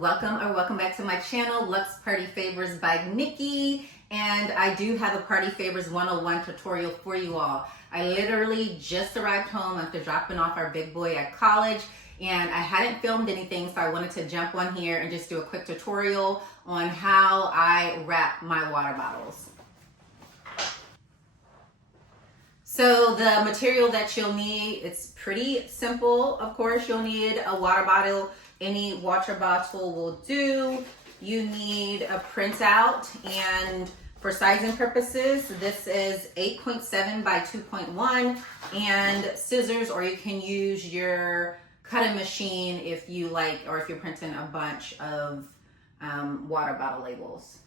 welcome back to my channel, Lux Party Favors by Nikki. And I do have a Party Favors 101 tutorial for you all. I literally just arrived home after dropping off our big boy at college, and I hadn't filmed anything, so I wanted to jump on here and just do a quick tutorial on how I wrap my water bottles. So the material that you'll need, it's pretty simple. Of course, you'll need a water bottle. Any water bottle will do. You need a printout, and for sizing purposes, this is 8.7 by 2.1, and scissors, or you can use your cutting machine if you like, or if you're printing a bunch of water bottle labels.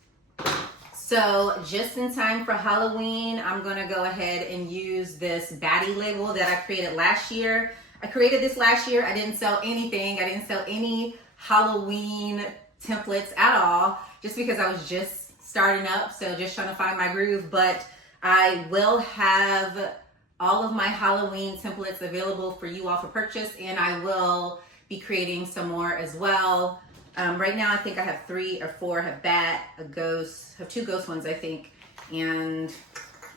So just in time for Halloween, I'm gonna go ahead and use this baddie label that I created last year. I created this last year. I didn't sell anything. I didn't sell any Halloween templates at all, just because I was just starting up, so just trying to find my groove. But I will have all of my Halloween templates available for you all for purchase, and I will be creating some more as well. Right now, I think I have 3 or 4. I have bat, a ghost, have 2 ghost ones, I think, and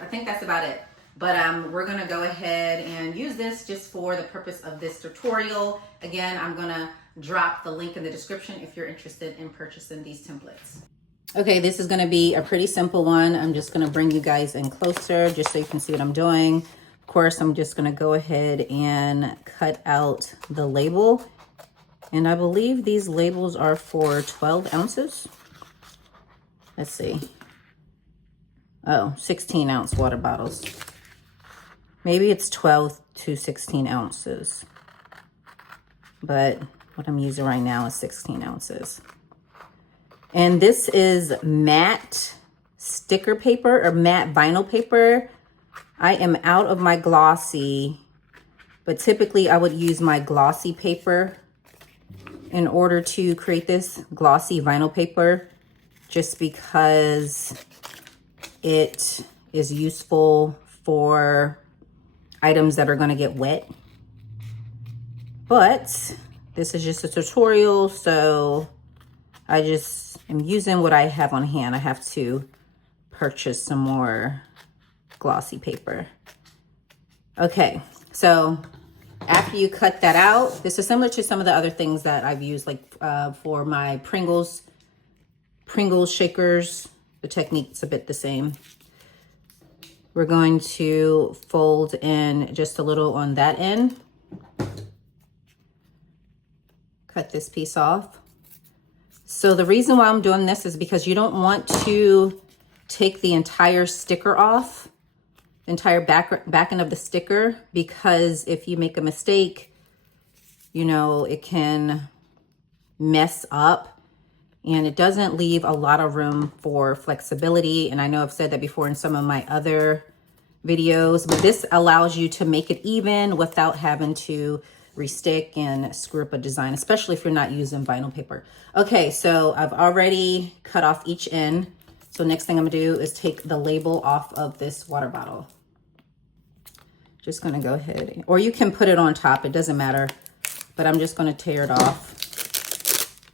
I think that's about it. But we're gonna go ahead and use this just for the purpose of this tutorial. Again, I'm gonna drop the link in the description if you're interested in purchasing these templates. Okay, this is gonna be a pretty simple one. I'm just gonna bring you guys in closer just so you can see what I'm doing. Of course, I'm just gonna go ahead and cut out the label. And I believe these labels are for 12 ounces. Let's see. Oh, 16 ounce water bottles. Maybe it's 12 to 16 ounces. But what I'm using right now is 16 ounces. And this is matte sticker paper or matte vinyl paper. I am out of my glossy, but typically I would use my glossy paper in order to create this glossy vinyl paper, just because it is useful for items that are going to get wet. But this is just a tutorial, so I just am using what I have on hand. I have to purchase some more glossy paper. Okay, so after you cut that out, this is similar to some of the other things that I've used, like for my Pringles shakers. The technique's a bit the same. We're going to fold in just a little on that end. Cut this piece off. So the reason why I'm doing this is because you don't want to take the entire sticker off, the entire back end of the sticker, because if you make a mistake, you know, it can mess up, and it doesn't leave a lot of room for flexibility. And I know I've said that before in some of my other videos, but this allows you to make it even without having to restick and screw up a design, especially if you're not using vinyl paper. Okay, so I've already cut off each end. So next thing I'm gonna do is take the label off of this water bottle. Just gonna go ahead, or you can put it on top, it doesn't matter, but I'm just gonna tear it off.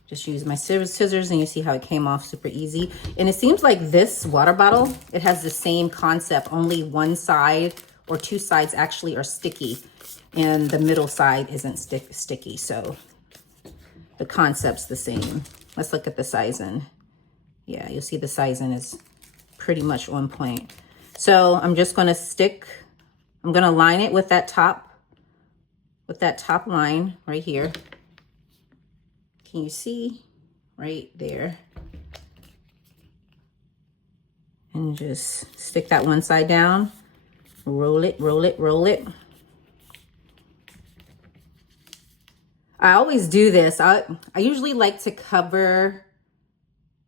Just use my scissors, and you see how it came off super easy. And it seems like this water bottle, it has the same concept, only one side or 2 sides actually are sticky, and the middle side isn't sticky. So the concept's the same. Let's look at the sizing. Yeah, you'll see the sizing is pretty much on point. So I'm just gonna I'm gonna line it with that top line right here. Can you see right there? And just stick that one side down, roll it, roll it, roll it. I always do this. I usually like to cover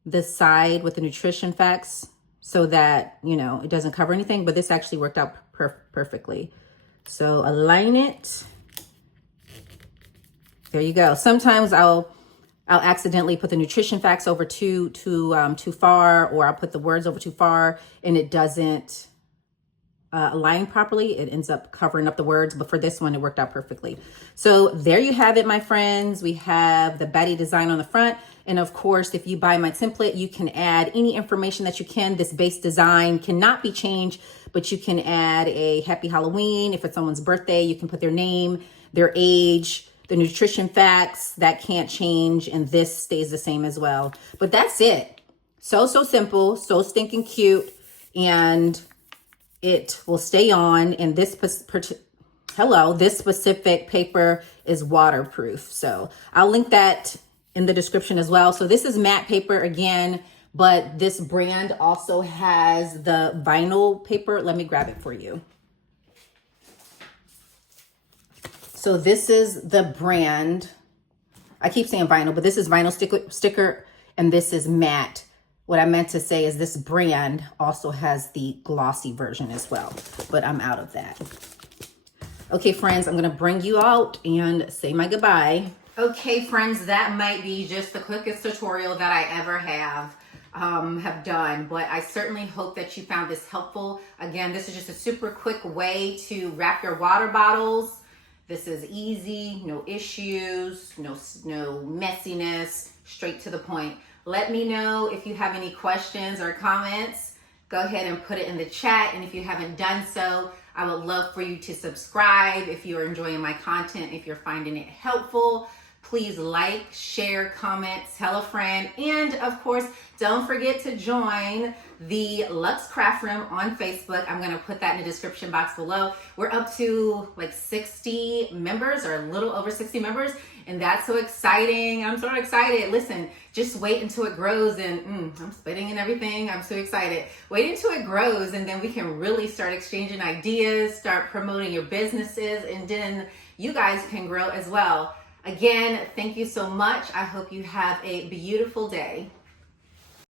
the side with the nutrition facts so that, you know, it doesn't cover anything, but this actually worked out perfectly. So align it. There you go. Sometimes I'll accidentally put the nutrition facts over too far, or I'll put the words over too far, and it doesn't aligned properly, it ends up covering up the words. But for this one, it worked out perfectly. So there you have it, my friends. We have the Betty design on the front. And of course, if you buy my template, you can add any information that you can. This base design cannot be changed, but you can add a happy Halloween. If it's someone's birthday, you can put their name, their age, the nutrition facts. That can't change. And this stays the same as well. But that's it. So simple, so stinking cute. And it will stay on. And this this specific paper is waterproof. So I'll link that in the description as well. So this is matte paper again, but this brand also has the vinyl paper. Let me grab it for you. So this is the brand. I keep saying vinyl, but this is vinyl sticker, and this is matte. What I meant to say is this brand also has the glossy version as well, but I'm out of that. Okay, friends, I'm gonna bring you out and say my goodbye. Okay, friends, that might be just the quickest tutorial that I ever have done, but I certainly hope that you found this helpful. Again, this is just a super quick way to wrap your water bottles. This is easy, no issues, no messiness, straight to the point. Let me know if you have any questions or comments. Go ahead and put it in the chat, and if you haven't done so, I would love for you to subscribe if you're enjoying my content, if you're finding it helpful. Please like, share, comment, tell a friend, and of course, don't forget to join the Lux Craft Room on Facebook. I'm gonna put that in the description box below. We're up to like 60 members, or a little over 60 members, and that's so exciting. I'm so excited. Listen, just wait until it grows, and I'm spitting and everything. I'm so excited. Wait until it grows, and then we can really start exchanging ideas, start promoting your businesses, and then you guys can grow as well. Again, thank you so much. I hope you have a beautiful day.